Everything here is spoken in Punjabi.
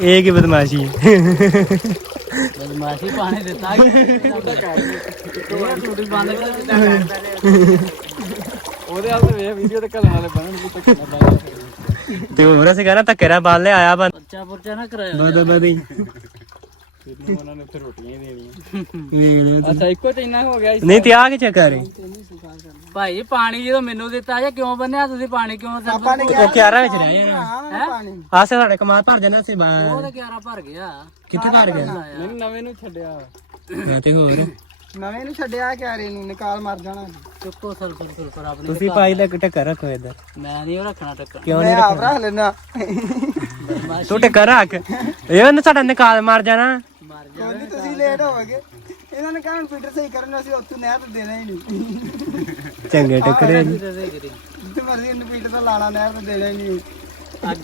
ਇਹ ਕੀ ਬਦਮਾਸ਼ੀ ਬਦਮਾਸ਼ੀ ਪਾਣੀ ਦਿੱਤਾ ਉਹਦੇ ਹਾਲ ਤੇ ਵੇਖ ਵੀਡੀਓ ਤੇ ਘੱਲਣ ਵਾਲੇ ਬਣਨ ਕੀ ਧੱਕੇ ਨਾਲ ਤੇ ਹੋਰ ਅਸੀਂ ਕਹਿੰਦਾ ਧੱਕੇ ਨਾਲ ਬਾਲ ਲੈ ਆਇਆ ਬੰਦ ਬੱਚਾ ਪੁਰਚਾ ਨਾ ਕਰਾਇਆ ਬਦੀ ਉਹਨਾਂ ਨੇ ਉੱਥੇ ਰੋਟੀਆਂ ਹੀ ਦੇਣੀਆਂ ਅੱਛਾ ਇੱਕੋ ਚ ਇੰਨਾ ਹੋ ਗਿਆ ਨਹੀਂ ਤੇ ਆ ਕੇ ਚੱਕਰ ਹੈ ਭਾਈ ਪਾਣੀ ਜਦੋਂ ਮੈਨੂੰ ਦਿੱਤਾ ਜੇ ਕਿਉਂ ਬੰਨਿਆ ਤੁਸੀਂ ਪਾਣੀ ਕਿਉਂ ਉਹ ਕਿਆਰਾ ਵਿੱਚ ਰਹਿ ਜਾਣਾ ਆਸੇ ਸਾਡੇ ਕਮਾਲ ਭਰ ਜਾਣਾ ਸੀ ਉਹ ਤਾਂ ਕਿਆਰਾ ਭਰ ਗਿਆ ਕਿੱਥੇ ਭਰ ਗਿਆ ਨਵੇਂ ਨੂੰ ਛੱਡਿਆ ਮੈਂ ਤੇ ਹੋਰ ਨਵੇਂ ਨੂੰ ਛੱਡਿਆ ਕਿਆਰੇ ਨੂੰ ਨਿਕਾਲ ਮਰ ਜਾਣਾ ਚੁੱਕੋ ਸਲਫਰ ਆਪਣੇ ਤੁਸੀਂ ਪਾਈ ਲੈ ਟੱਕਰ ਰੱਖੋ ਇੱਧਰ ਮੈਂ ਨਹੀਂ ਉਹ ਰੱਖਣਾ ਟੱਕਰ ਕਿਉਂ ਮੈਂ ਨਹੀਂ ਆਪ ਰੱਖ ਲੈਣਾ ਤੂੰ ਟੱਕਰ ਰੱਖ ਇਹ ਉਹਨੇ ਸਾਡਾ ਨਿਕਾਲ ਮਾਰ ਜਾਣਾ ਮਰ ਕੋਈ ਨਹੀਂ ਤੁਸੀਂ ਲੇਟ ਹੋਵੋਗੇ ਇਹਨਾਂ ਨੇ ਕਹਿਣ ਫੀਟਰ ਸਹੀ ਕਰਨ ਅਸੀਂ ਉੱਥੋਂ ਨਹਿਰ ਤੇ ਦੇਣਾ ਹੀ ਨਹੀਂ ਚੰਗੇ ਟੱਕਰੇ ਜਾ ਜਿੱਥੇ ਮਰਜ਼ੀ ਇਹਨੂੰ ਫੀਟਰ ਤਾਂ ਲਾਣਾ ਨਹਿਰ ਤੇ ਦੇਣਾ ਹੀ ਨਹੀਂ ਅੱਗੇ